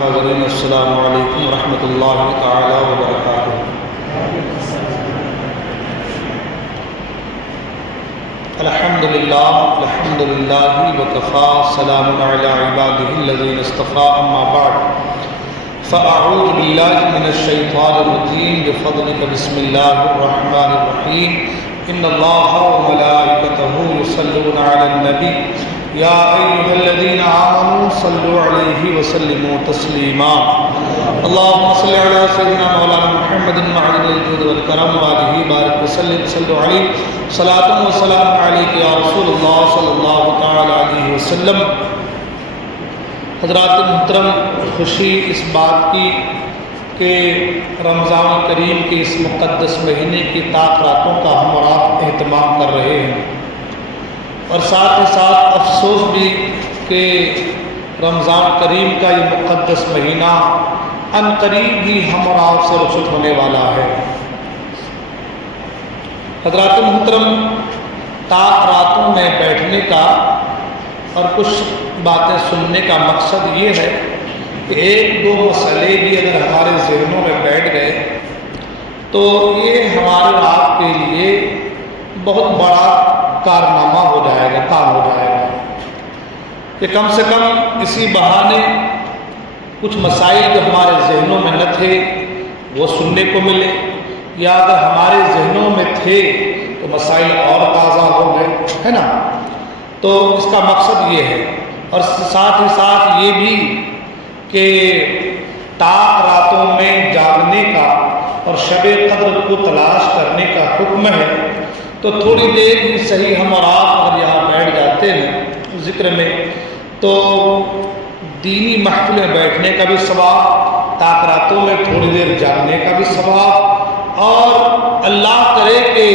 حاضرین السلام علیکم ورحمۃ اللہ تعالی وبرکاتہ۔ الحمد للہ وکفا سلام علی عبادہ الذین اصطفیٰ، اما بعد فاعوذ باللہ من الشیطان الرجیم بفضلک بسم اللہ الرحمن الرحیم۔ ان اللہ وملائکتہ یصلون علی النبی یا ایھا الذین آمنوا صلوا علیہ وسلموا تسلیما۔ اللهم صل علی سیدنا مولانا محمد معدن الجود والکرم وآلہ بارک وسلم صلوا علیہ صلاۃ و سلام علیک یا رسول اللہ صلی اللہ تعالی علیہ وسلم۔ حضرات محترم، خوشی اس بات کی کہ رمضان کریم کے اس مقدس مہینے کی طاق راتوں کا ہم اور آپ اہتمام کر رہے ہیں، اور ساتھ ہی ساتھ افسوس بھی کہ رمضان کریم کا یہ مقدس مہینہ عنقریب ہی ہم اور آپ سے رخصت ہونے والا ہے۔ حضرات محترم، طاق راتوں میں بیٹھنے کا اور کچھ باتیں سننے کا مقصد یہ ہے کہ ایک دو مسئلے بھی اگر ہمارے ذہنوں میں بیٹھ گئے تو یہ ہمارے آپ کے لیے بہت بڑا کارنامہ ہو جائے گا، کام ہو جائے گا کہ کم سے کم اسی بہانے کچھ مسائل جو ہمارے ذہنوں میں نہ تھے وہ سننے کو ملے، یا اگر ہمارے ذہنوں میں تھے تو مسائل اور تازہ ہو گئے، ہے نا۔ تو اس کا مقصد یہ ہے، اور ساتھ ہی ساتھ یہ بھی کہ طاق راتوں میں جاگنے کا اور شب قدر کو تلاش کرنے کا حکم ہے۔ تو تھوڑی دیر ہی صحیح ہم اور آپ اگر یہاں بیٹھ جاتے ہیں ذکر میں تو دینی محفل میں بیٹھنے کا بھی ثواب، طاق راتوں میں تھوڑی دیر جاگنے کا بھی ثواب، اور اللہ کرے کہ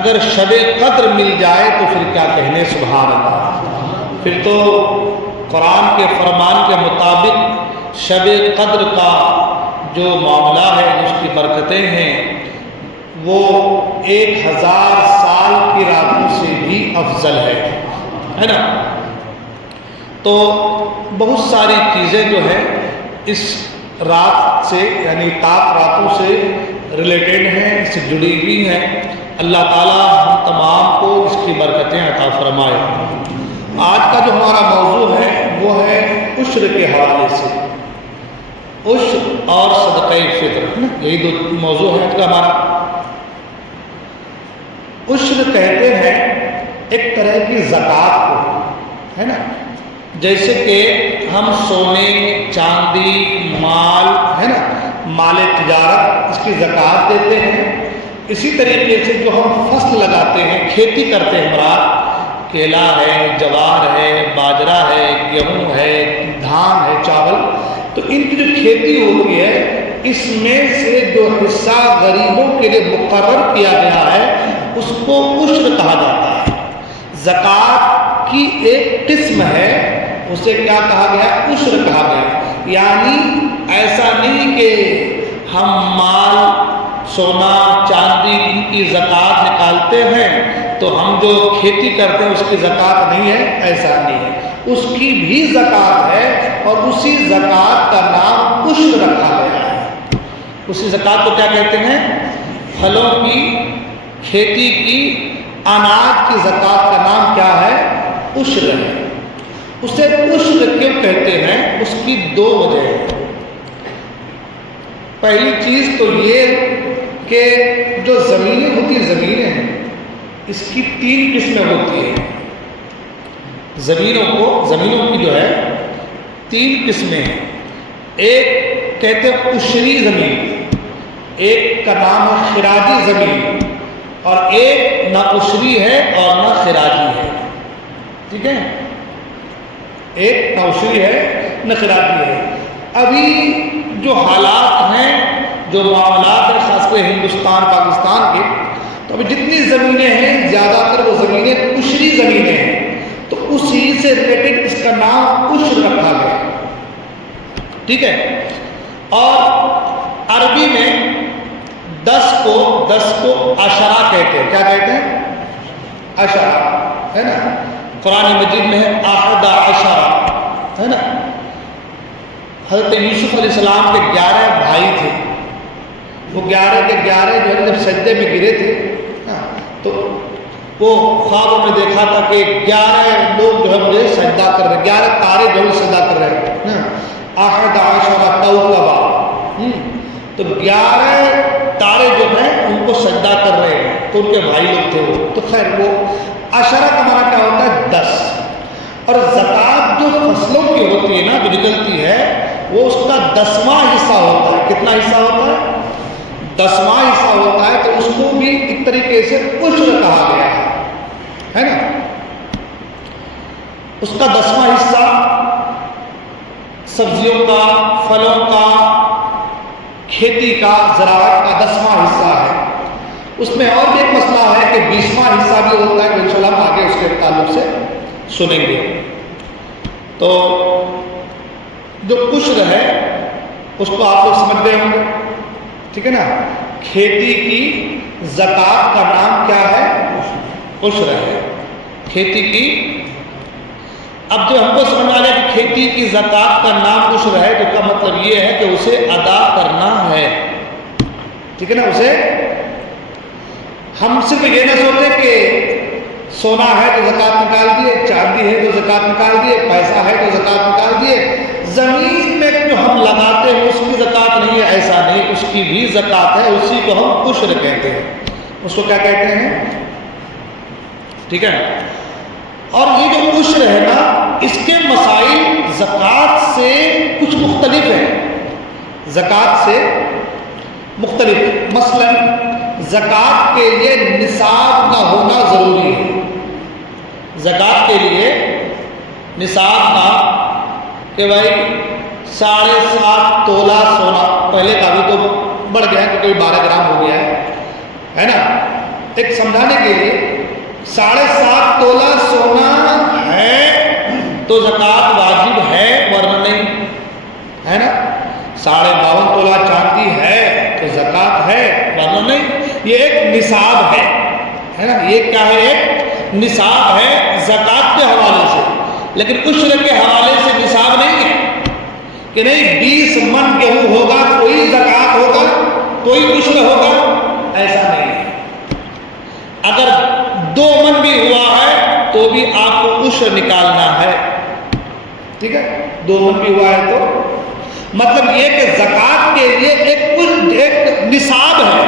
اگر شب قدر مل جائے تو پھر کیا کہنے، سبحان اللہ۔ پھر تو قرآن کے فرمان کے مطابق شب قدر کا جو معاملہ ہے، اس کی برکتیں ہیں، وہ 1000 سال کی راتوں سے بھی افضل ہے نا۔ تو بہت ساری چیزیں جو ہیں اس رات سے، یعنی طاق راتوں سے ریلیٹڈ ہیں، اس سے جڑی ہوئی ہیں۔ اللہ تعالیٰ ہم تمام کو اس کی برکتیں عطا فرمائے۔ آج کا جو ہمارا موضوع ہے وہ ہے عشر کے حوالے سے، عشر اور صدقہ فطر، یہی دو موضوع ہے آج کا ہمارا۔ عشر کہتے ہیں ایک طرح کی زکوٰۃ کو، ہے نا، جیسے کہ ہم سونے، چاندی، مال، ہے نا، مال تجارت، اس کی زکوٰۃ دیتے ہیں۔ اسی طریقے سے جو ہم فصل لگاتے ہیں، کھیتی کرتے ہیں، مراد کیلا ہے، جوار ہے، باجرہ ہے، گیہوں ہے، دھان ہے، چاول، تو ان کی جو کھیتی ہوتی ہے اس میں سے جو حصہ غریبوں کے لیے مقرر کیا گیا ہے اس کو عشر کہا جاتا ہے۔ زکوٰۃ کی ایک قسم ہے، اسے کیا کہا گیا، عشر کہا گیا۔ یعنی ایسا نہیں کہ ہم مال، سونا، چاندی ان کی زکوٰۃ نکالتے ہیں تو ہم جو کھیتی کرتے ہیں اس کی زکوٰۃ نہیں ہے، ایسا نہیں ہے، اس کی بھی زکوٰۃ ہے، اور اسی زکوٰۃ کا نام عشر رکھا گیا ہے۔ اسی زکوٰۃ کو کیا کہتے ہیں، پھلوں کی، کھیتی کی، اناج کی زکوٰۃ کا نام کیا ہے، عشر ہے۔ اسے عشر کیوں کہتے ہیں، اس کی دو وجہ ہیں۔ پہلی چیز تو یہ کہ جو زمینیں ہوتی، زمینیں ہیں، اس کی 3 قسمیں ہوتی ہیں۔ زمینوں کی جو ہے 3 قسمیں ہیں۔ ایک کہتے ہیں عشری زمین، ایک کا نام ہے خراجی زمین، اور ایک نہ عشری ہے اور نہ خراجی ہے، ٹھیک ہے، ایک نہ عشری ہے نہ خراجی ہے۔ ابھی جو حالات ہیں، جو معاملات ہیں، خاص کر ہندوستان، پاکستان کے، تو ابھی جتنی زمینیں ہیں زیادہ تر وہ زمینیں عشری زمینیں ہیں، تو اسی سے ریلیٹڈ اس کا نام عشر رکھا گیا، ٹھیک ہے۔ اور عربی میں 10 کو عشرہ کہتے ہیں، کیا کہتے ہیں، عشرہ، ہے نا۔ قرآن مجید میں ہے 11 ہے نا، حضرت یوسف علیہ السلام کے 11 بھائی تھے، وہ 11 کے 11 جو ہے جب سجدے میں گرے تھے تو وہ خواب میں دیکھا تھا کہ 11 لوگ جو ہے مجھے سجدہ کر رہے ہیں، 11 تارے جو ہے سجدہ کر رہے ہیں، آخر عشرہ کوكبا، تو 11 تارے جو ہیں ان کو سجدہ کر رہے ہیں، تو ان کے بھائی لوگ تھے وہ. تو خیر وہ عشرہ کا معنی کیا ہوتا ہے؟ 10. اور زکوٰۃ جو فصلوں کی ہوتی ہے نا، جو نکلتی ہے، وہ اس کا 10واں حصہ ہوتا ہے. کتنا حصہ ہوتا ہے؟ 10واں حصہ ہوتا ہے. تو اس کو بھی ایک طریقے سے عشر کہا گیا ہے نا. اس کا 10واں حصہ سبزیوں کا، پھلوں کا، کھیتی کا، زراعت کا 10واں حصہ ہے. اس میں اور بھی ایک مسئلہ ہے کہ 20واں حصہ بھی ہوتا ہے، انشاءاللہ ہم آگے اس کے تعلق سے سنیں گے. تو جو عشر ہے اس کو آپ لوگ سمجھتے ہوں گے، ٹھیک ہے نا. کھیتی کی زکوٰۃ کا نام کیا ہے؟ عشر ہے. کھیتی کی، اب جو ہم کو سمجھ آ گیا کہ کھیتی کی زکوٰۃ کا نام عشر ہے، تو کا مطلب یہ ہے کہ اسے ادا کرنا ہے، ٹھیک ہے نا. اسے ہم صرف یہ نہ سوچیں کہ سونا ہے تو زکوٰۃ نکال دیے، چاندی ہے تو زکوٰۃ نکال دیے، پیسہ ہے تو زکوٰۃ نکال دیے. زمین میں جو ہم لگاتے ہیں اس کی زکوٰۃ نہیں ہے، ایسا نہیں، اس کی بھی زکوٰۃ ہے. اسی کو ہم عشر کہتے ہیں. اس کو کیا کہتے ہیں؟ ٹھیک ہے. اور یہ جو عشر ہے نا، اس کے مسائل زکوٰۃ سے کچھ مختلف ہیں، زکوٰۃ سے مختلف. مثلا زکوٰۃ کے لیے نصاب کا ہونا ضروری ہے. زکوٰۃ کے لیے نصاب کا کہ بھائی 7.5 تولہ سونا، پہلے کا بھی تو بڑھ گیا ہے کیونکہ 12 گرام ہو گیا ہے نا. ایک سمجھانے کے لیے 7.5 تولہ سونا ہے تو زکوٰۃ واجب ہے، ورنہ نہیں ہے نا. 52.5 تولہ چاندی ہے تو زکوٰۃ ہے، ورنہ نہیں. یہ ایک نصاب ہے نا. یہ کیا ہے؟ ایک نصاب ہے زکوٰۃ کے حوالے سے. لیکن عشر کے حوالے سے نصاب نہیں ہے کہ نہیں 20 من گیہوں ہوگا کوئی زکوٰۃ ہوگا، کوئی عشر ہوگا، ایسا نہیں ہے. اگر 2 من بھی ہوا ہے تو بھی آپ کو عشر نکالنا ہے، ٹھیک ہے. 2 من بھی ہوا ہے تو مطلب یہ کہ زکوٰۃ کے لیے ایک نصاب ہے،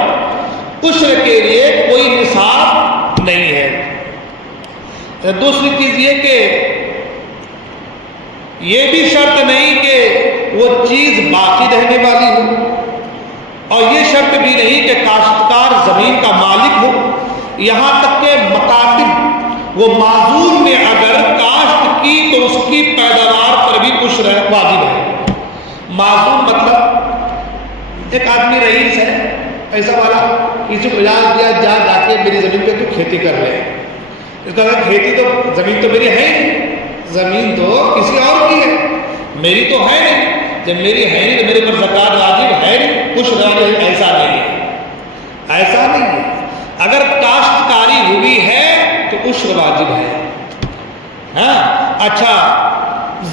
عشر کے لیے کوئی نصاب نہیں ہے. دوسری چیز یہ کہ یہ بھی شرط نہیں کہ وہ چیز باقی رہنے والی ہو، اور یہ شرط بھی نہیں کہ کاشتکار زمین کا مالک ہو. یہاں تک کہ مکاتب وہ معذور نے اگر کاشت کی تو اس کی پیداوار پر بھی عشر واجب ہے. معذور مطلب ایک آدمی رئیس ہے ایسا والا، کسی کو اجازت دیا جا کے میری زمین پہ تو کھیتی کر لے. اس کا کھیتی تو زمین تو میری ہے نہیں، زمین تو کسی اور کی ہے، میری تو ہے نہیں. جب میری ہے نہیں تو میرے پر زکوٰۃ واجب ہے نہیں، کچھ واجب. ایسا نہیں ہے، ایسا نہیں ہے. اگر کاشتکاری ہوئی ہے تو عشر واجب ہے. ہاں اچھا،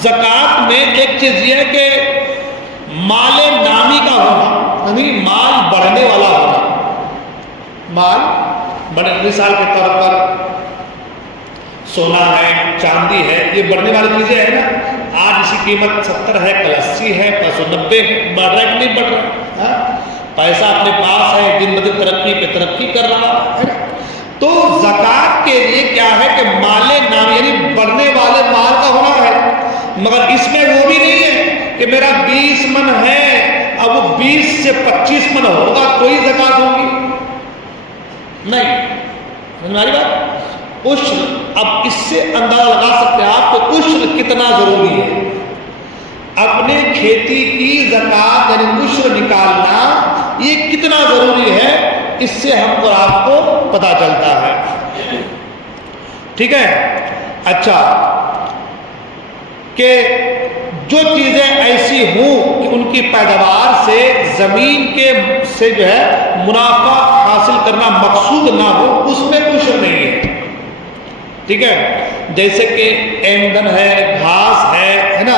زکوٰۃ میں ایک چیز یہ ہے کہ مال نامی کا ہونا، یعنی مال بڑھنے والا ہونا. مال بڑھنے، مثال کے طور پر سونا ہے، چاندی ہے، یہ بڑھنے والی چیزیں ہیں نا. آج اس کی قیمت 70 ہے، کل 80 ہے، 590 بڑھ رہا ہے کہ نہیں بڑھ رہا؟ پیسہ اپنے پاس ہے، دن بدن ترقی پہ ترقی کر رہا ہے. تو زکوٰۃ کے لیے کیا ہے کہ مال نام یعنی بڑھنے والے مال کا ہونا ہے. مگر اس میں وہ بھی نہیں ہے کہ میرا 20 من ہے، اب وہ 20 سے 25 من ہوگا کوئی زکوٰۃ ہوگی نہیں. ہماری بات عشر، اب اس سے اندازہ لگا سکتے ہیں آپ کو عشر کتنا ضروری ہے. اپنے کھیتی کی زکوٰۃ یعنی عشر نکالنا یہ کتنا ضروری ہے، اس سے ہم کو آپ کو پتہ چلتا ہے. ٹھیک ہے. اچھا، کہ جو چیزیں ایسی ہوں کہ ان کی پیداوار سے زمین کے سے جو ہے منافع حاصل کرنا مقصود نہ ہو، اس میں عشر نہیں ہے. ٹھیک ہے. جیسے کہ ایندھن ہے، گھاس ہے نا،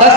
10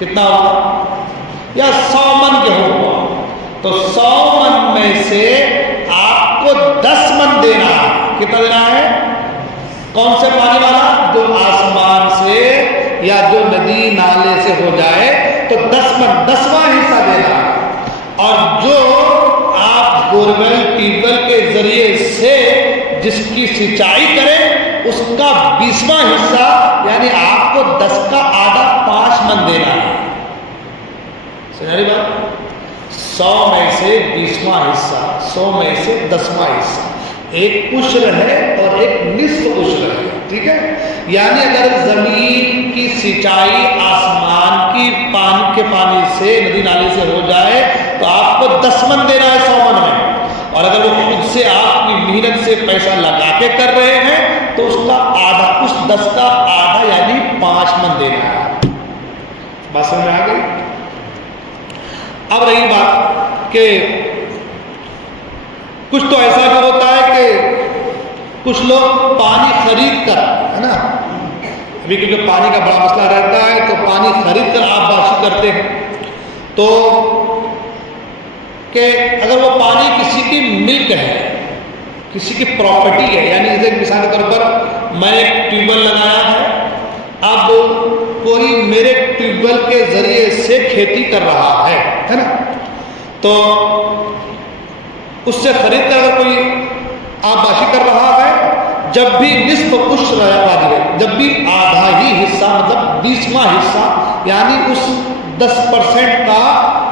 کتنا ہوا؟ یا 100 من گیہوں ہوا تو 100 من میں سے آپ کو 10 من دینا ہے. کتنا دینا ہے؟ کون سے پانی والا؟ جو آسمان سے یا جو ندی نالے سے ہو جائے تو 10 من، 10واں حصہ دینا ہے. اور جو آپ بورویل ٹیوب ویل کے ذریعے سے جس کی سینچائی کریں اس کا 20واں حصہ، یعنی آپ کو 10 کا آدھا 5 من دینا ہے. سمجھ بات؟ 100 میں سے 20واں حصہ، 100 میں سے 10واں حصہ، ایک عشر ہے اور ایک نصف عشر ہے. ٹھیک ہے؟ یعنی اگر زمین کی سینچائی آسمان کی پانی کے پانی سے ندی نالے سے ہو جائے تو آپ کو 10 من دینا ہے 100 من میں. اور اگر وہ خود سے آپ کی محنت سے پیسہ لگا کے کر رہے ہیں تو اس کا آدھا، اس 10 کا آدھا یعنی 5 من دینا ہے. بات سمجھ میں آ گئی؟ اب رہی بات کہ کچھ تو ایسا بھی ہوتا ہے کہ کچھ لوگ پانی خرید کر، ہے نا، ابھی کیونکہ پانی کا بڑا مسئلہ رہتا ہے تو پانی خرید کر آب پاشی کرتے ہیں. تو کہ اگر وہ پانی کسی کی ملک ہے، کسی کی پراپرٹی ہے، یعنی ایک مثال کے طور پر میں ایک ٹیوب ویل لگایا ہے، اب کوئی میرے ٹیوب ویل کے ذریعے سے کھیتی کر رہا ہے نا، تو اس سے خرید کر اگر کوئی آب پاشی کر رہا ہے، جب بھی نصف عشر واجب ہے، جب بھی آدھا ہی حصہ مطلب 20واں حصہ یعنی اس 10% کا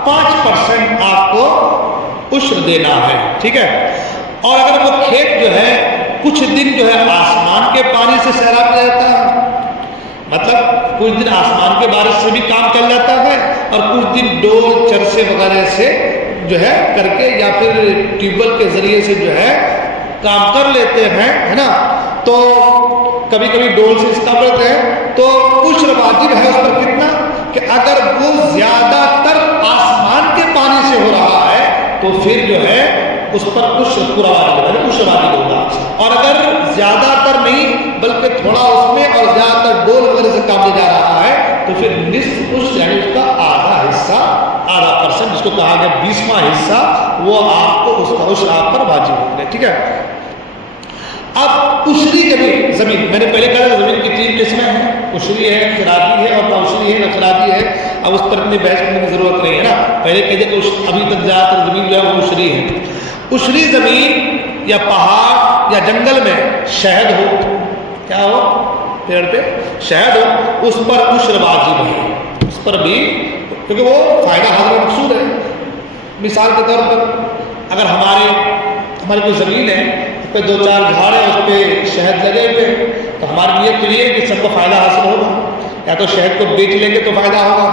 5% آپ کو عشر دینا ہے. ٹھیک ہے؟ اور اگر وہ کھیت جو ہے کچھ دن جو ہے آسمان کے پانی سے سیراب رہتا ہے، مطلب کچھ دن آسمان کے بارش سے بھی کام چل جاتا ہے اور کچھ دن ڈول چرسے وغیرہ سے جو ہے کر کے یا پھر ٹیوب ویل کے ذریعے سے جو ہے کام کر لیتے ہیں، ہے نا، تو کبھی کبھی ڈول سے اس کا کرتے ہیں تو عشر واجب ہے اس پر. کتنا؟ کہ اگر وہ زیادہ تر آسمان کے پانی سے ہو رہا ہے تو پھر جو ہے اس پر عشر پورا واجب ہے، عشر واجب ہوگا. اور اگر زیادہ تر نہیں بلکہ تھوڑا اس میں اور زیادہ تر ڈول وغیرہ سے کام لے جا رہا ہے تو پھر نصف عشر یعنی اس کا آدھا حصہ، آدھا پرسنٹ جس کو کہا گیا 20واں حصہ، وہ آپ کو اس کا عشر آپ پر واجب ہوگا. ٹھیک ہے؟ اب عشری زمین، میں نے پہلے کہا تھا زمین کی 3 قسمیں ہیں، عشری ہے، خراجی ہے اور نعشری ہے، خراجی ہے. اب اس پر اتنی بحث کرنے کی ضرورت نہیں ہے نا، پہلے کہتے کہ ابھی تک زیادہ تر زمین جو ہے وہ عشری ہے. عشری زمین یا پہاڑ یا جنگل میں شہد ہو، کیا ہو، پیڑ پہ شہد ہو، اس پر عشر واجب ہے. اس پر بھی کیونکہ وہ فائدہ حاصل مقصود ہے. مثال کے طور پر اگر ہماری کوئی زمین ہے، اس پہ 2-4 جھاڑ ہے، اس پہ شہد لگے ہوئے، تو ہماری نیت تو یہ ہے کہ سب کو فائدہ حاصل ہوگا. یا تو شہد کو بیچ لیں گے تو فائدہ ہوگا،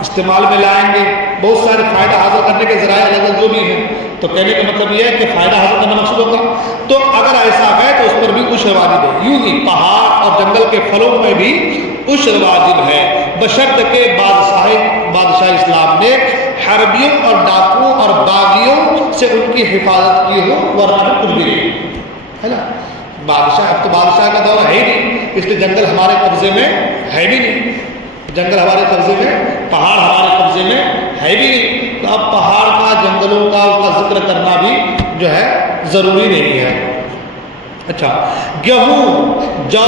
استعمال میں لائیں گے، بہت سارے فائدہ حاصل کرنے کے ذرائع الگ جو بھی ہیں. تو کہنے کا مطلب یہ ہے کہ فائدہ حاصل کرنا مقصود ہوگا. تو اگر ایسا ہے تو اس پر بھی عشر واجب ہے. یوں ہی پہاڑ اور جنگل کے پھلوں میں بھی عشر واجب ہے، بشرط کہ بادشاہ اسلام نے حربیوں اور ڈاکوؤں اور باغیوں سے ان کی حفاظت کی ہو، ورنہ کچھ بھی نہیں ہے نا. بادشاہ، اب تو بادشاہ کا دور ہے ہی نہیں، اس لیے جنگل ہمارے قبضے میں ہے بھی نہیں، جنگل ہمارے قبضے میں، پہاڑ ہمارے قبضے میں ہے بھی نہیں. تو اب پہاڑ کا، جنگلوں کا ذکر کرنا بھی جو ہے ضروری نہیں ہے. اچھا، گیہوں، جو،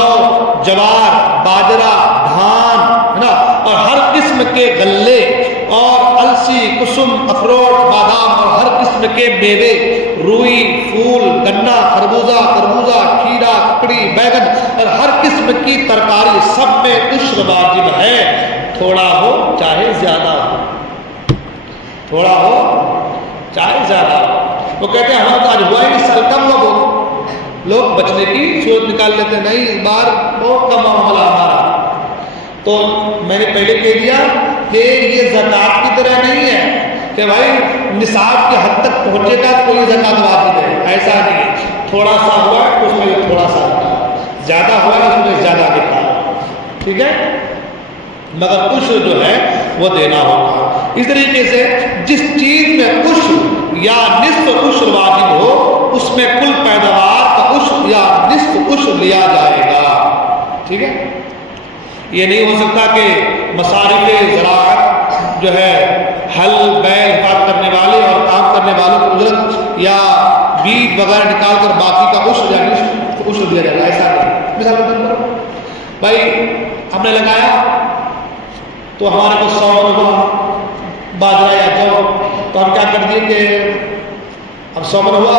جوار، باجرہ، دھان، ہے نا، اور ہر قسم کے غلے اور السی، کسم، اخروٹ، بادام اور ہر قسم کے میوے، روئی، پھول، گنا، خربوزہ، کھیرا، ککڑی، بیگن اور ہر قسم کی ترکاری سب میں عشر واجب ہے، تھوڑا ہو چاہے زیادہ ہو، تھوڑا ہو چاہے زیادہ ہو. وہ کہتے ہیں ہمارا تو آج ہوا ہی اس سال کم ہوا، بہت لوگ بچنے کی صورت نکال لیتے ہیں، نہیں اس بار بہت کم معاملہ ہمارا. تو میں نے پہلے کہہ دیا کہ یہ زکوٰۃ کی طرح نہیں ہے کہ بھائی نصاب کی حد تک پہنچے گا کوئی زکوٰۃ واجب ہے، ایسا نہیں. تھوڑا سا ہوا تو اس میں تھوڑا سا نکالا، زیادہ ہوا ہے اس میں زیادہ نکالا. ٹھیک ہے؟ مگر عشر جو ہے وہ دینا ہوگا. اس طریقے سے جس چیز میں عشر یا نصف عشر واجب ہو اس میں کل پیداوار کا عشر یا نصف عشر لیا جائے گا. ٹھیک ہے؟ یہ نہیں ہو سکتا کہ مصارف زراعت جو ہے ہل بیل کام کرنے والے اور کام کرنے والوں کو اجرت یا بیج وغیرہ نکال کر باقی کا عشر یا نصف عشر دیا جائے گا، ایسا نہیں. مثال کے طور پر بھائی ہم نے لگایا تو ہمارے کو 100 من ہوا باجرہ یا جو، تو ہم کیا کر دیے کہ اب 100 من ہوا،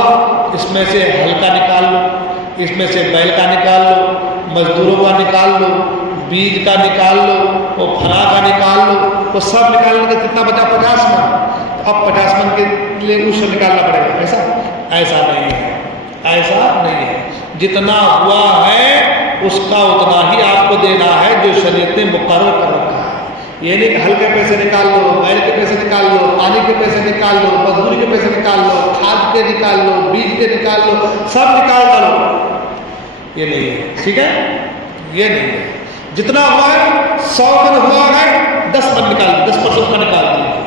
اس میں سے ہل کا نکال لو، اس میں سے بیل کا نکال لو، مزدوروں کا نکال لو، بیج کا نکال لو، وہ پھلا کا نکال لو، وہ سب نکالنے کا کتنا بچا 50 من. اب 50 من کے لیے عشر نکالنا پڑے گا. ایسا نہیں ہے، ایسا نہیں ہے. جتنا ہوا ہے اس کا اتنا ہی آپ کو دینا ہے جو شریعت نے مقرر کر رکھا ہے. یہ نہیں کہ ہل کے پیسے نکال لو، بیل کے پیسے نکال لو، پانی کے پیسے نکال لو، مزدوری کے پیسے نکال لو، کھاد کے نکال لو، بیج کے نکال لو، سب نکال ڈالو. یہ نہیں ہے، ٹھیک ہے، یہ نہیں ہے. جتنا ہوا ہے 100 من ہوا ہے 10 من نکال دیں، 10% کا نکال دیجیے.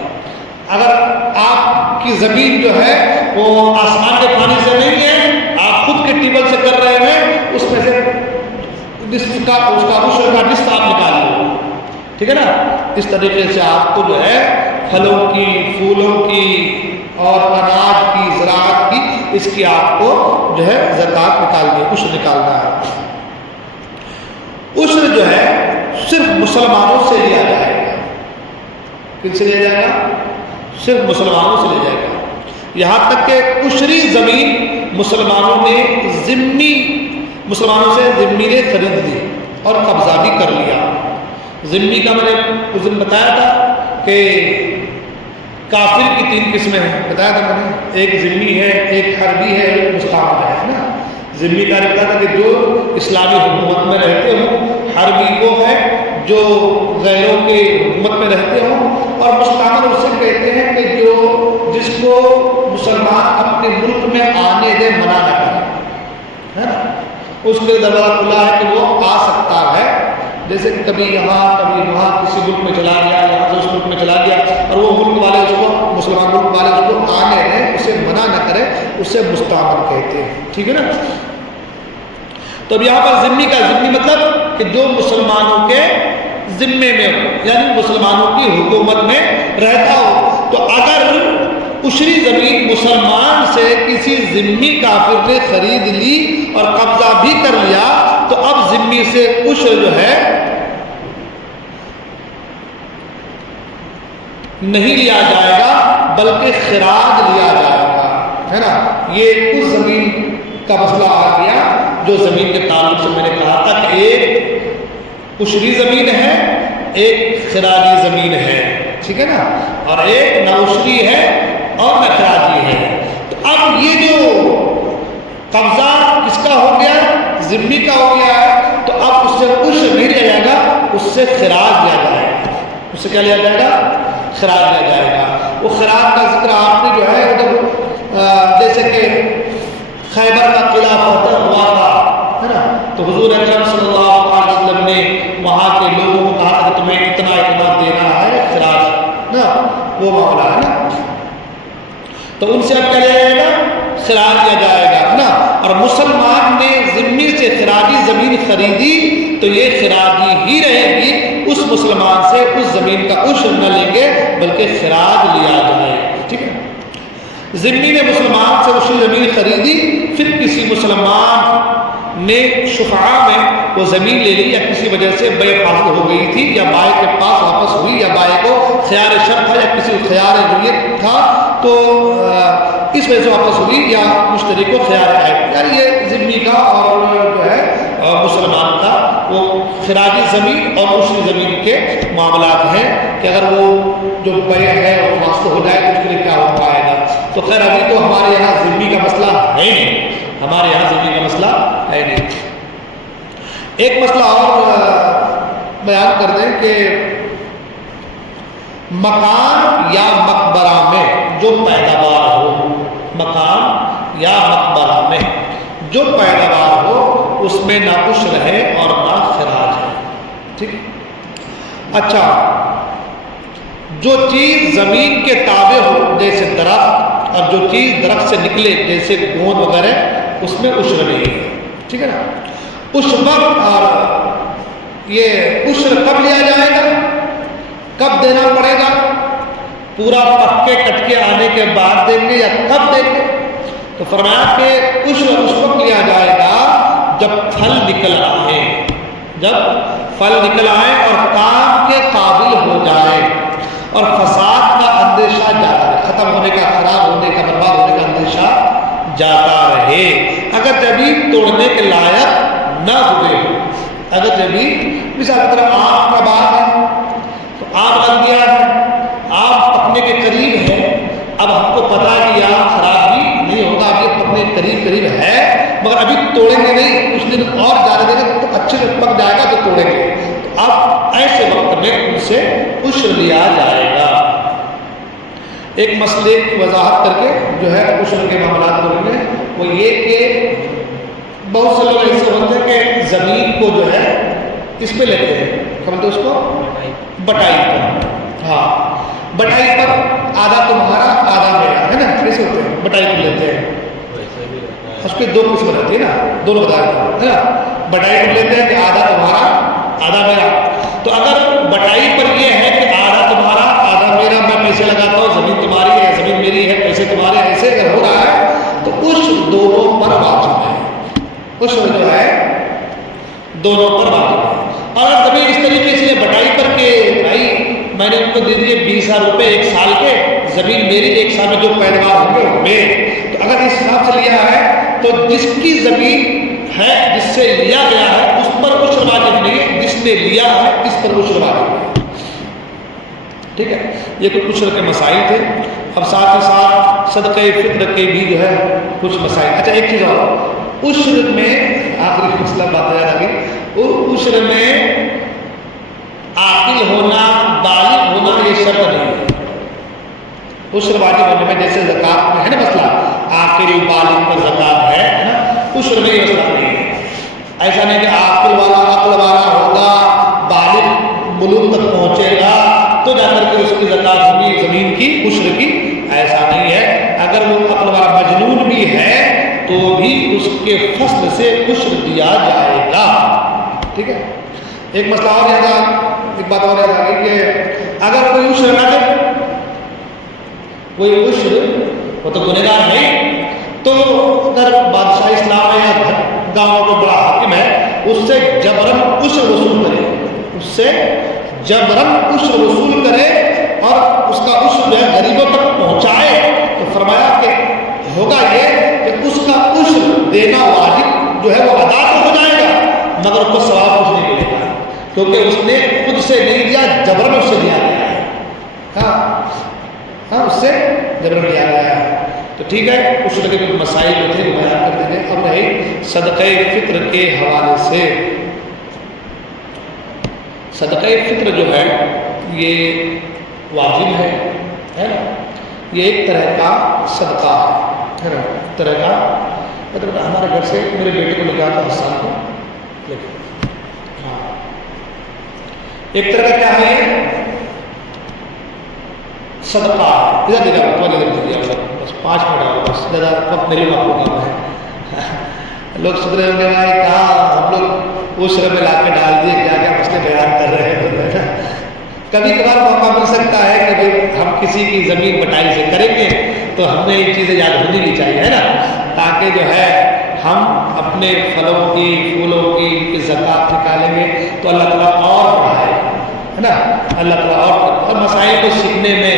اگر آپ کی زمین جو ہے وہ آسمان کے پانی سے نہیں ہے، آپ خود کے ٹیبل سے کر رہے ہیں، اس میں سے نصف کا اس کا عشر کا نصف آپ نکال لو. ٹھیک ہے نا. اس طریقے سے آپ کو جو ہے پھلوں کی، پھولوں کی اور اناج کی، زراعت کی، اس کی آپ کو جو ہے زکوٰۃ نکالنی ہے، عشر نکالنا ہے. عشر جو ہے صرف مسلمانوں سے لیا جائے گا. کن سے لیا جائے گا؟ صرف مسلمانوں سے لیا جائے گا. یہاں تک کہ عشری زمین مسلمانوں سے ذمہ نے خرید لی اور قبضہ بھی کر لیا. ذمہ کا میں نے اس دن بتایا تھا کہ کافر کی 3 قسمیں ہیں، بتایا تھا میں نے. ایک ذمہ ہے، ایک حربی ہے، ایک مستعمر ہے نا. ذمہ کا بتایا تھا کہ جو اسلامی حکومت میں رہتے ہوں، حربی وہ ہے جو غیروں کے حکومت میں رہتے ہوں، اور مستعمر اسے کہتے ہیں کہ جس کو مسلمان اپنے ملک میں آنے دے، منع نہ کرے، ہے نا. اس کے دروازہ کھلا ہے کہ وہ آ سکتا ہے. جیسے کہ کبھی یہاں کبھی وہاں کسی ملک میں چلا گیا، یہاں سے اس ملک میں چلا گیا، اور وہ ملک والے اس کو، مسلمان ملک والے اس کو آنے دیں، اسے منع نہ کرے، اسے مستعمر کہتے ہیں. ٹھیک ہے نا. تو اب یہاں پر ذمہ کا ذمہ مطلب کہ جو مسلمانوں کے ذمے میں ہو، یعنی مسلمانوں کی حکومت میں رہتا ہو. تو اگر عشری زمین مسلمان سے کسی ذمی کافر نے خرید لی اور قبضہ بھی کر لیا، تو اب ذمی سے عشر جو ہے نہیں لیا جائے گا، بلکہ خراج لیا جائے گا، ہے نا. یہ اس زمین کا مسئلہ آ گیا جو زمین کے تعلق سے میں نے کہا تھا کہ ایک عشری زمین ہے، ایک خراجی زمین ہے. ٹھیک ہے نا. اور ایک نہ عشری ہے اور نہ خراجی ہے. تو اب یہ جو قبضہ کس کا ہو گیا؟ ذمی کا ہو گیا ہے. تو اب اس سے عشر نہیں لیا جائے گا، اس سے خراج لیا جائے گا. اس سے کیا لیا جائے گا؟ خراج لیا جائے گا. وہ خراج کا ذکر آپ نے جو ہے جیسے کہ خیبر کا قلعہ فتح ہوا تھا، ہے نا. تو حضور اکرم صلی اللہ علیہ وسلم نے وہاں کے لوگوں کو کہا کہ تمہیں اتنا دینا ہے خراج، نا. وہ معاملہ ہے نا. تو ان سے اب کیا لیا جائے گا؟ خراج لیا جائے گا نا. اور مسلمان نے ذمی سے خراجی زمین خریدی تو یہ خراجی ہی رہے گی. اس مسلمان سے اس زمین کا عشر نہ لیں گے، بلکہ خراج لیا جائے. ٹھیک ہے. ذمی نے مسلمان سے اسی زمین خریدی، پھر کسی مسلمان نے شفعاء میں وہ زمین لے لی، یا کسی وجہ سے بے فاصل ہو گئی تھی، یا بائع کے پاس واپس ہوئی، یا بائع کو خیار شرط تھا یا کسی خیار رویت تھا تو اس وجہ سے واپس ہوئی، یا مشتری کو خیار آئے. یعنی یہ ذمی کا اور جو ہے مسلمان کا وہ خراجی زمین اور دوسری زمین کے معاملات ہیں کہ اگر وہ جو بیع ہے وہ فاصل ہو جائے تو اس کے لیے کیا ہو پائے گا. تو خیر ابھی تو ہمارے یہاں ذمی کا مسئلہ ہے نہیں، ہمارے یہاں ذمی کا مسئلہ ہے نہیں. ایک مسئلہ اور بیان کر دیں کہ مکان یا مقبرہ میں جو پیداوار ہو، مکان یا مقبرہ میں جو پیداوار ہو، اس میں نہ عشر ہے اور نہ خراج ہے. ٹھیک ہے. اچھا، جو چیز زمین کے تابع ہو جیسے درخت، اور جو چیز درخت سے نکلے جیسے گوند وغیرہ، اس میں عشر نہیں ہے. ٹھیک ہے نا. اس وقت اور یہ عشر کب لیا جائے گا، کب دینا پڑے گا؟ پورا پکے کٹکے آنے کے بعد دیں گے یا کب دیں گے؟ تو فرمایا کہ عشر اس وقت لیا جائے گا جب پھل نکل آئے، جب پھل نکل آئے اور کام کے قابل ہو جائے اور فساد کا اندیشہ جاتا رہے، ختم ہونے کا، خراب ہونے کا، برباد ہونے کا اندیشہ جاتا رہے۔ اگر زمین توڑنے کے لائق نہ ہوئے، اگر زمین مثال کی طرح آم کا باغ ہے تو آم لگ گیا ہے، آم پکنے کے قریب ہے، اب ہم کو پتا ہے کہ یہاں خراب بھی نہیں ہوگا، ابھی پکنے قریب ہے، مگر ابھی توڑیں گے نہیں، کچھ دن اور جانے دیں گے تو اچھے سے پک جائے گا تو توڑیں گے، تو اب ایسے وقت میں ان سے عشر لیا جائے گا۔ ایک مسئلے کی وضاحت کر کے جو ہے عشر کے معاملات کریں گے، وہ یہ کہ بہت سے لوگ ایسے ہوتے ہیں کہ زمین کو جو ہے اس پہ لیتے ہیں، سمجھتے اس کو بٹائی پر، ہاں بٹائی پر آدھا تمہارا آدھا میرا ہے نا، کیسے ہوتے ہیں بٹائی کو لیتے ہیں، اس کے دو قسم رہتی ہے نا، دونوں بتا ہے نا، بٹائی کو لیتے ہیں کہ آدھا تمہارا آدھا میرا، تو اگر بٹائی پر یہ ہے کہ آدھا تمہارا آدھا میرا، میں پیسے لگاتا ہوں، زمین تمہاری ہے زمین میری ہے، پیسے تمہارے، ایسے اگر ہو رہا ہے تو اس دونوں پر واجب ہے، اس جو ہے دونوں پر واجب ہے۔ اور اگر زمین اس طریقے سے بٹائی پر کے بھائی میں نے ان کو دے دیے 20,000 روپے ایک سال کے، زمین میری، ایک سال میں جو پیداوار ہوں گے میں، تو اگر اس حساب سے لیا ہے تو جس کی زمین ہے جس سے لیا گیا ہے اس پر عشر واجب نہیں ہے، جس نے لیا ہے اس پر عشر واجب ہے، ٹھیک ہے۔ یہ کچھ عشر کے مسائل تھے۔ اب ساتھ ہی ساتھ صدقہ فطر کے بھی جو ہے کچھ مسائل۔ اچھا ایک چیز اور، عشر میں آخری مسئلہ بات یاد آ گئی، عشر میں عاقل ہونا، بالغ ہونا یہ شرط نہیں ہے عشر واجب ہونے میں، جیسے زکوٰۃ میں ہے نا مسئلہ، عاقل بالغ پر زکوٰۃ ہے نا، عشر میں یہ مسئلہ نہیں ہے، ایسا نہیں کہ عقل والا ہوگا، بالغ بلوغ تک پہنچے گا تو جا کر کے اس کی زکوٰۃ ہوگی زمین کی، عشر کی، ایسا نہیں ہے۔ اگر وہ عقل والا مجنون بھی ہے تو بھی اس کے فصل سے عشر دیا جائے گا، ٹھیک ہے۔ ایک مسئلہ اور یاد آ، ایک بات اور یاد آ گئی کہ اگر کوئی عشر نہ دے، کوئی عشر، وہ تو گنہگار نہیں، تو اگر بادشاہ اسلام ہے یا گاؤں کو بڑا حاکم ہے، اس سے جبراً عشر وصول کرے، اس سے جبراً عشر وصول کرے اور اس کا عشر جو ہے غریبوں تک پہنچائے، تو فرمایا کہ ہوگا یہ کہ اس کا عشر دینا واجب جو ہے وہ ادا تو ہو جائے گا، مگر اس کو ثواب کچھ نہیں ملے گا، کیونکہ اس نے خود سے نہیں دیا، جبراً اس سے دیا گیا ہے، ہاں اس سے جبراً دیا گیا ہے۔ تو ٹھیک ہے، عشر کے کچھ مسائل جو تھے وہ بیان کر دیتے۔ اب رہی صدقہ فطر کے حوالے سے، صدقہ فطر جو ہے یہ واجب ہے نا، یہ ایک طرح کا صدقہ ہے نا، ایک طرح کا، مطلب ہمارے گھر سے میرے بیٹے کو لے جاتا حسان کو لے کے، ہاں ایک طرح کا کیا ہے صدقہ، ادھر دے جاؤ تو ادھر دے جاؤ، بس 5 منٹ آؤ، بس زیادہ وقت میرے آپ کو کام ہے۔ لوگ سن رہے ہوں گے بھائی کہاں ہم لوگ عشر میں لا کے ڈال دیے، کیا کیا مسئلے بیان کر رہے ہیں۔ کبھی کبھار موقع مل سکتا ہے کہ بھائی ہم کسی کی زمین بٹائی سے کریں گے تو ہمیں یہ چیزیں یاد ہونی بھی چاہیے ہے نا، تاکہ جو ہے ہم اپنے پھلوں کی، پھولوں کی زکوٰۃ نکالیں گے تو اللہ تعالیٰ اور بڑھائے ہے نا، اللہ تعالیٰ اور مسائل کو سیکھنے میں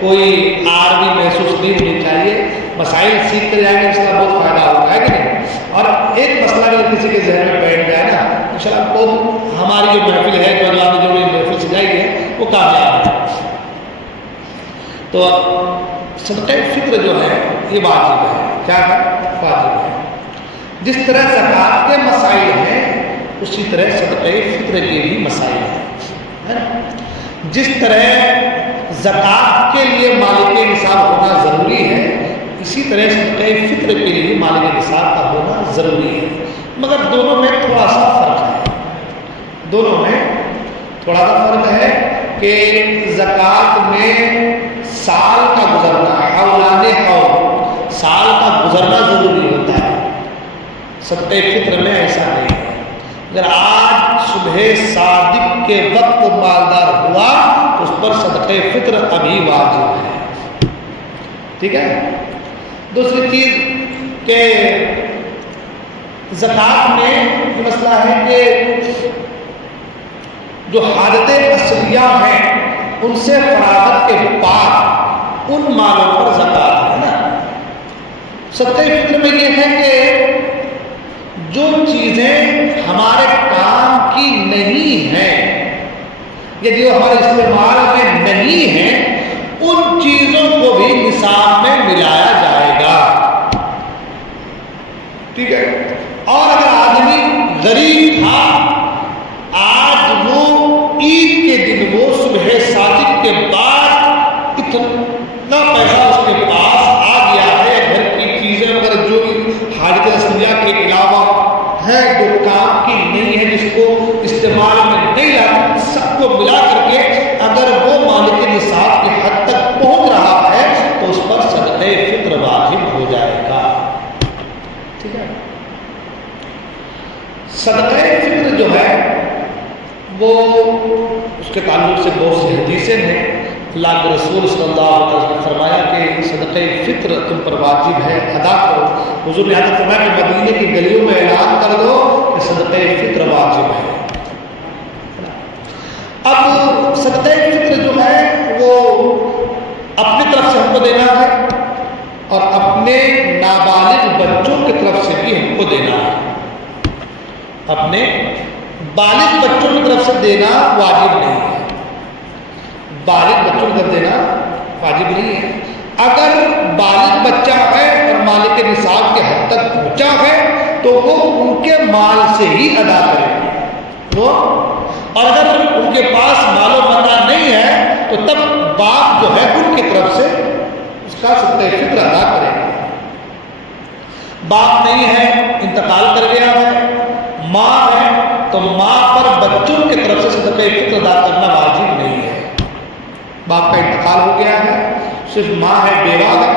کوئی آر بھی محسوس نہیں ہونی چاہیے، مسائل سیکھ کر جائیں گے اس کا بہت فائدہ ہوتا ہے کہ نہیں۔ اور ایک مسئلہ اگر کسی کے ذہن میں بیٹھ جائے نا، انشاءاللہ کو ہماری جو محفل ہے، جو محفل سجائی ہے وہ کامیاب ہے۔ تو صدقہ فطر جو ہے یہ واجب ہے، کیا ہے؟ واجب ہے۔ جس طرح زکوٰۃ کے مسائل ہیں اسی طرح صدقہ فطر کے بھی مسائل ہیں، جس طرح زکوٰۃ کے لیے مالک نصاب ہونا ضروری ہے، اسی طرح صدقہ فطر کے لیے مالک نصاب کا ہونا ضروری ہے، مگر دونوں میں تھوڑا سا فرق ہے، دونوں میں تھوڑا سا فرق ہے کہ زکوٰۃ میں سال کا گزرنا، حولان حول، سال کا گزرنا ضروری ہوتا ہے، صدقہ فطر میں ایسا نہیں ہے۔ اگر آج صبح صادق کے وقت مالدار ہوا تو اس پر صدقہ فطر ابھی واجب ہے. ٹھیک ہے. دوسری چیز کہ زکوٰۃ میں یہ مسئلہ ہے کہ جو حاجتیں اصلیہ ہیں ان سے فراغت کے بعد ان مالوں پر زکوٰۃ ہے نا. صدقہ فطر میں یہ ہے کہ جو چیزیں ہمارے کام کی نہیں ہیں یا جو ہمارے استعمال میں نہیں ہیں ان چیزوں کو بھی نصاب میں ملایا جائے گا. ٹھیک ہے. اور اگر آدمی غریب تھا, آج وہ عید کے دن وہ صبح صادق کے بعد اتنا پیسہ اس کے پاس آ گیا ہے, گھر کی چیزیں وغیرہ جو بھی حاجت اصلیہ کے علاوہ ہے جو کام کی نہیں ہے جس کو استعمال میں نہیں لاتی, سب کو ملا کر کے اگر وہ مالک نصاب کی حد تک پہنچ رہا ہے تو اس پر صدقہ فطر واجب ہو جائے گا. ٹھیک ہے. صدقہ فطر جو ہے وہ اس کے تعلق سے بہت سی حدیثیں ہیں. اللہ کے رسول صلی اللہ علیہ وسلم نے فرمایا کہ صدقہ فطر تم پر واجب ہے, ادا کرو. حضور نے یہاں تک فرمایا کہ مدینے کی گلیوں میں اعلان کر دو کہ صدقہ فطر واجب ہے. اب صدقہ فطر جو ہے وہ اپنی طرف سے ہم کو دینا ہے اور اپنے نابالغ بچوں کی طرف سے بھی ہم کو دینا ہے. اپنے بالغ بچوں کی طرف سے دینا واجب نہیں ہے. بالغ بچوں کی طرف دینا واجب نہیں ہے. اگر بالغ بچہ ہے اور مالک نصاب کے حد تک پہنچا ہے تو وہ ان کے مال سے ہی ادا کرے وہ, اور اگر ان کے پاس مال و متاع نہیں ہے تو تب باپ جو ہے ان کی طرف سے اس کا صدقہ فطر ادا کرے گا. باپ نہیں ہے, انتقال کر گیا ہے, ماں ہے تو ماں پر بچوں کی طرف سے صدقہ فطر ادا کرنا واجب نہیں ہے. باپ کا انتقال ہو گیا ہے, صرف ماں ہے, بیوہ ہے,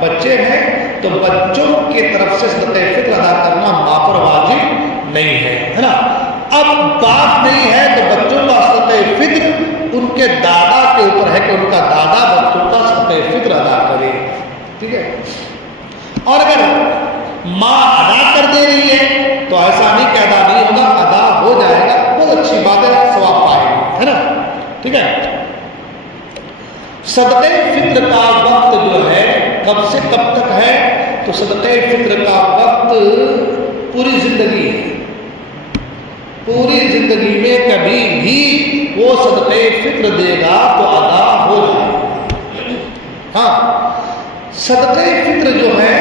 بچے ہیں تو بچوں کی طرف سے صدقہ فطر ادا کرنا ماں پر واجب نہیں ہے نا. اب باپ نہیں ہے تو بچوں کا صدقہ فطر ان کے دادا کے اوپر ہے کہ ان کا دادا بچوں کا صدقہ فطر ادا کرے. ٹھیک ہے. اور اگر ماں ادا کر دے رہی ہے تو ایسا نہیں کہ ادا نہیں ہوگا, ادا ہو جائے گا. بہت اچھی بات ہے, ثواب پائے گا, ہے نا. ٹھیک ہے. صدقہ فطر کا وقت جو ہے کب سے کب تک ہے تو صدقہ فطر کا وقت پوری زندگی ہے. پوری زندگی میں کبھی بھی وہ صدقہ فطر دے گا تو ادا ہو جائے گا. ہاں, صدقہ فطر جو ہے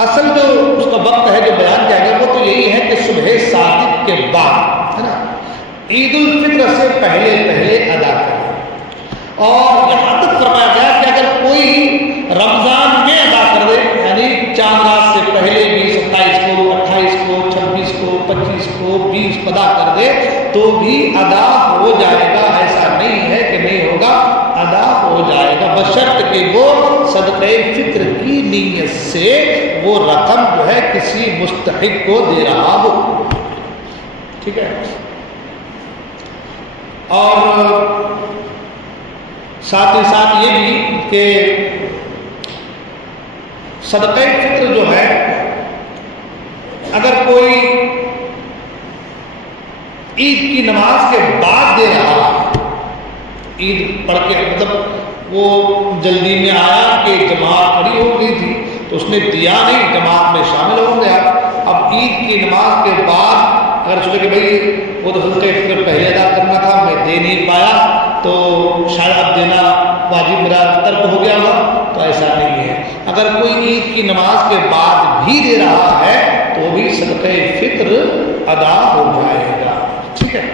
اصل جو اس کا وقت ہے جو بیان کیا گیا وہ تو یہی ہے کہ صبح صادق کے بعد, ہے نا, عید الفطر سے پہلے پہلے ادا کریں. اور یہاں تک فرمایا گیا کہ اگر کوئی رمضان میں ادا کر دے, یعنی چاند رات سے پہلے بھی 27 کو, 28 کو, 26 کو, 25 کو, 20 ادا کر دے تو بھی ادا ہو جائے گا. ایسا نہیں ہے کہ نہیں ہوگا, ادا ہو جائے گا بشرط کہ وہ صدقہ فطر کی نیت سے وہ رقم جو ہے کسی مستحق کو دے رہا ہو. ٹھیک ہے. اور ساتھ ہی ساتھ یہ بھی کہ صدقہ فطر جو ہے اگر کوئی عید کی نماز کے بعد دے رہا ہے, عید پڑھ کے مطلب وہ جلدی میں آیا کہ جماعت کھڑی ہو گئی تھی تو اس نے دیا نہیں, جماعت میں شامل ہو گیا. اب عید کی نماز کے بعد اگر سوچے کہ بھائی وہ تو صدقہ فطر پہلے ادا کرنا تھا, میں دے نہیں پایا تو شاید اب دینا واجب میرا ترک ہو گیا ہوگا, تو ایسا نہیں ہے. اگر کوئی عید کی نماز کے بعد بھی دے رہا ہے تو بھی صدقہ فطر ادا ہو جائے گا. ٹھیک ہے.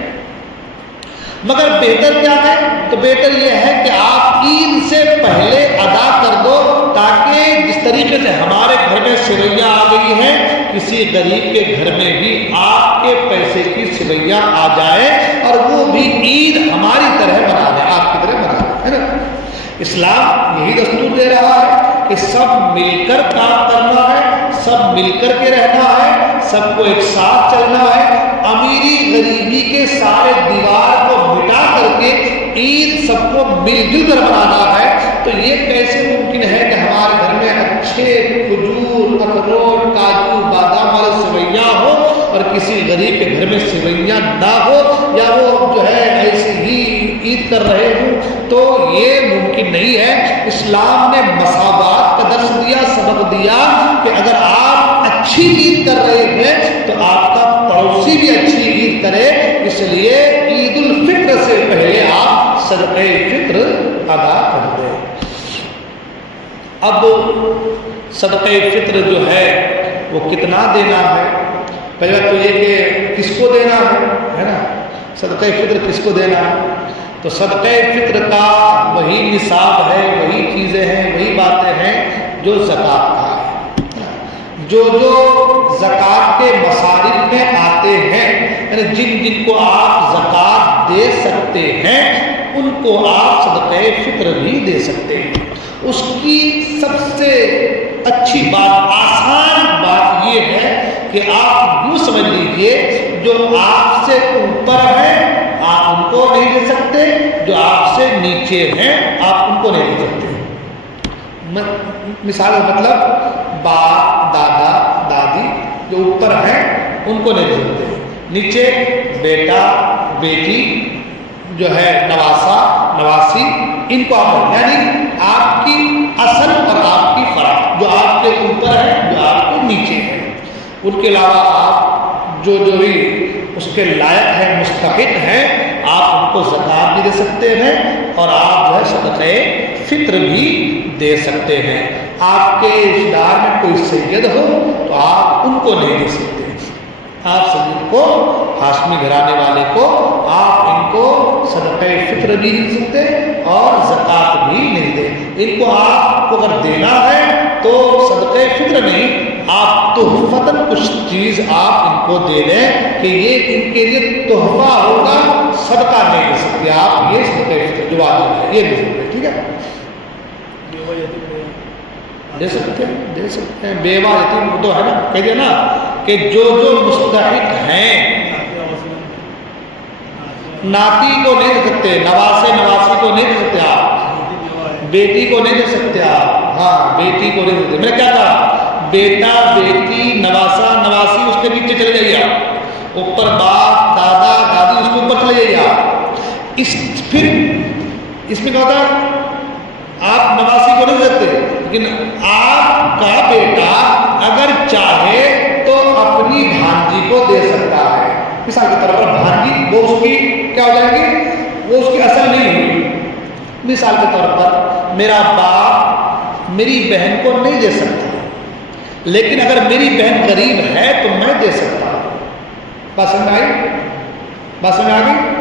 مگر بہتر کیا ہے تو بہتر یہ ہے کہ آپ عید سے پہلے ادا کر دو تاکہ جس طریقے سے ہمارے گھر میں سویاں آ گئی ہیں کسی غریب کے گھر میں بھی آپ کے پیسے کی سویاں آ جائے اور وہ بھی عید ہماری طرح منا لے, آپ کی طرح منا لے, ہے نا. اسلام یہی دستور دے رہا ہے کہ سب مل کر کام کرنا ہے, سب مل کر کے رہنا ہے, سب کو ایک ساتھ چلنا ہے، امیری غریبی کے سارے دیوار کو مٹا کر کے عید سب کو مل جل کر منانا ہے، تو یہ کیسے ممکن ہے کہ ہمارے گھر میں اچھے کھجور، اخروٹ، کاجو، بادام والے سویاں ہو اور کسی غریب کے گھر میں سویاں نہ ہو، یا وہ جو ہے ایسے ہی عید کر رہے ہوں، تو یہ ممکن نہیں ہے۔ اسلام نے مساوات کا درس دیا، سبق دیا کہ اگر آپ اچھی عید کر رہے ہیں تو آپ کا پڑوسی بھی اچھی عید کرے، اس لیے عید الفطر سے پہلے آپ صدقہ فطر ادا کر دیں۔ اب صدقہ فطر جو ہے وہ کتنا دینا ہے؟ پہلا تو یہ کہ کس کو دینا ہے نا، صدقہ فطر کس کو دینا ہے؟ تو صدقہ فطر کا وہی نصاب ہے، وہی چیزیں ہیں، وہی باتیں ہیں جو زکوٰۃ کا ہے۔ جو زکوٰۃ کے مصارف میں آتے ہیں، یعنی جن کو آپ زکوٰۃ دے سکتے ہیں ان کو آپ صدقہ فطر بھی دے سکتے ہیں۔ اس کی سب سے اچھی بات، آسان بات یہ ہے کہ آپ یوں سمجھ لیجئے جو آپ سے اوپر ہیں آپ ان کو نہیں دے سکتے، جو آپ سے نیچے ہیں آپ ان کو نہیں دے سکتے۔ مثال مطلب باپ، دادا، دادی جو اوپر ہیں ان کو نہیں دے سکتے، نیچے بیٹا، بیٹی جو ہے نواسا، نواسی، ان کو آپ، یعنی آپ کی اصل اور آپ کی فرع، جو آپ کے اوپر ہے، جو آپ کے نیچے ہے، ان کے علاوہ آپ جو بھی اس کے لائق ہیں، مستحق ہیں، آپ ان کو زکوٰۃ بھی دے سکتے ہیں اور آپ جو ہے صدقہ فطر بھی دے سکتے ہیں۔ آپ کے رشتہ دار میں کوئی سید ہو تو آپ ان کو نہیں دے سکتے، آپ سید کو، ہاشمی گھرانے والے کو آپ ان کو صدقہ فطر بھی نہیں دے سکتے اور زکوٰۃ بھی نہیں دے۔ ان کو آپ کو اگر دینا ہے تو صدقہ فطر نہیں، آپ تحفتاً کچھ چیز آپ ان کو دے دیں کہ یہ ان کے لیے تحفہ ہوگا، صدقہ نہیں دے سکتے آپ، یہ صدقہ فطر جو واجب ہے یہ دے سکتے، ٹھیک ہے؟ دے سکتے ہیں، دے سکتے ہیں۔ بیوہ یتیم تو ہے نا، کہہ دیا نا کہ جو مستحق ہیں، ناتی کو نہیں دے سکتے، نواسے نواسی کو نہیں دے سکتے آپ، بیٹی کو نہیں دے سکتے آپ، ہاں بیٹی کو نہیں دے سکتے۔ میں نے کیا کہا؟ بیٹا، بیٹی، نواسا، نواسی اس کے نیچے چلے جائیے آپ، اوپر باپ، دادا، دادی اس کے اوپر چلے جائیے آپ۔ پھر اس میں کیا ہوتا ہے؟ آپ نواسی کو نہیں دے سکتے، لیکن آپ کا بیٹا اگر چاہے تو اپنی بھانجی کو دے سکتا ہے۔ مثال کے طور پر بھانجی، وہ اس کی کیا ہو جائے گی؟ وہ اس کی اصل نہیں ہوئی۔ مثال کے طور پر میرا باپ میری بہن کو نہیں دے سکتا، لیکن اگر میری بہن غریب ہے تو میں دے سکتا ہوں۔ بات سمجھ میں آئی؟ بات سمجھ میں آ گئی؟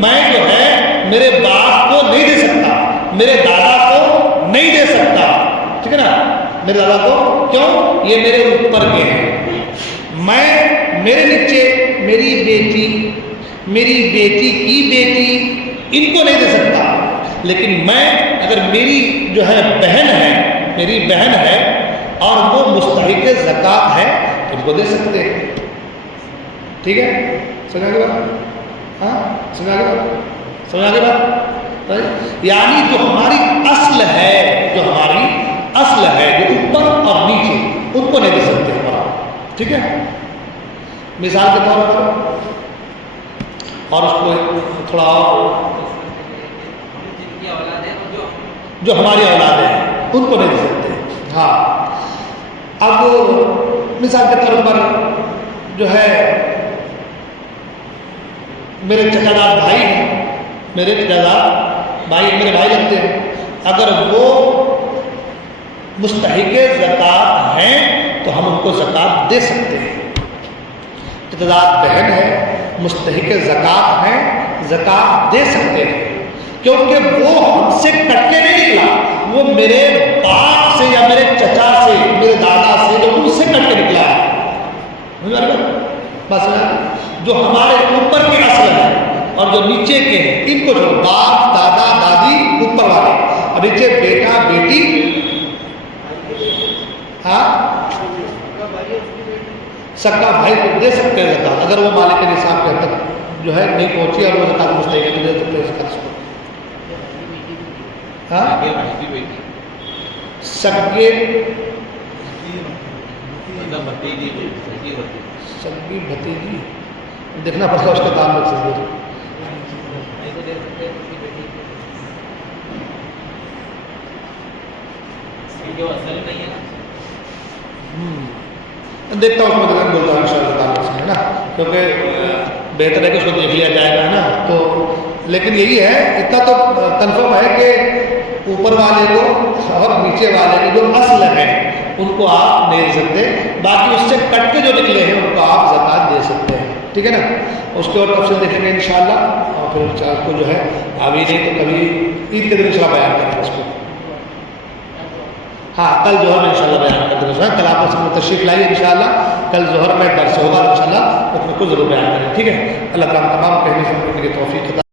میں جو ہے میرے باپ کو نہیں دے سکتا، میرے دادا کو نہیں دے سکتا، ٹھیک ہے نا؟ میرے دادا کو کیوں؟ یہ میرے اوپر کے ہیں۔ میں میرے نیچے میری بیٹی، میری بیٹی کی بیٹی، ان کو نہیں دے سکتا، لیکن میں اگر میری جو ہے بہن ہے، میری بہن ہے اور وہ مستحق زکوٰۃ ہے تو ان کو دے سکتے ہیں، ٹھیک ہے؟ سمجھا گیا بات؟ ہاں سمجھا گیا بات؟ سمجھا گیا بات؟ یعنی جو ہماری اصل ہے، جو ہماری اصل ہے، جو اوپر اور نیچے، ان کو نہیں دے سکتے ہمارا، ٹھیک ہے؟ مثال کے طور پر اور اس کو تھوڑا اور، جو ہماری اولاد ہیں ان کو نہیں دے سکتے۔ ہاں اب مثال کے طور پر جو ہے میرے چچا دار بھائی ہیں، میرے چچا دار بھائی میرے بھائی لگتے ہیں، اگر وہ مستحق زکوٰۃ ہیں تو ہم ان کو زکوٰۃ دے سکتے ہیں۔ چچا دار بہن ہے، مستحق زکوٰۃ ہیں، زکوٰۃ دے سکتے ہیں، کیونکہ وہ ہم سے کٹ کے نہیں نکلا، وہ میرے باپ سے یا میرے چچا سے، میرے دادا سے، جو ان سے کٹ کے نکلا ہے۔ بس جو ہمارے اوپر کے اصل ہے اور جو نیچے کے ہیں ان کو جو باپ، دادا، دادی اوپر والے، اور نیچے بیٹا، بیٹی، ہاں سکا بھائی کو دے سکتے ہیں زکات، اگر وہ مالک نصاب کے حد تک جو ہے نہیں پہنچی اور وہ زکات مستحق ہے تو دے سکتے ہیں زکات اس کو. ہاں سگے سگی بھتیجی دیکھنا پڑتا اس کا تعلق سے. دیکھتا ہوں اس میں بولتا ہوں ان شاء اللہ تعالیٰ سے ہے نا، کیونکہ بہتر ہے کہ اس کو دیکھ لیا جائے گا ہے نا. تو لیکن یہی ہے، اتنا تو کنفرم ہے کہ اوپر والے کو اور نیچے والے کے جو اصل ہیں ان کو آپ نہیں دے سکتے، باقی اس سے کٹ کے جو نکلے ہیں ان کو آپ زکات دے سکتے ہیں. ٹھیک ہے نا. اس کے اور تفصیل دیکھیں گے انشاءاللہ، اور پھر اس کو جو ہے ابھی نہیں تو کبھی عید کے دن انشاءاللہ بیان کریں گے اس کو. ہاں کل ظہر میں انشاءاللہ بیان کر دیں گے. کل آپ اس میں تشریف لائیے انشاءاللہ، کل ظہر میں درس ہوگا انشاءاللہ، اس میں کچھ ضرور بیان کریں. ٹھیک ہے. اللہ تعالیٰ تمام کہنے سننے کی توفیق عطا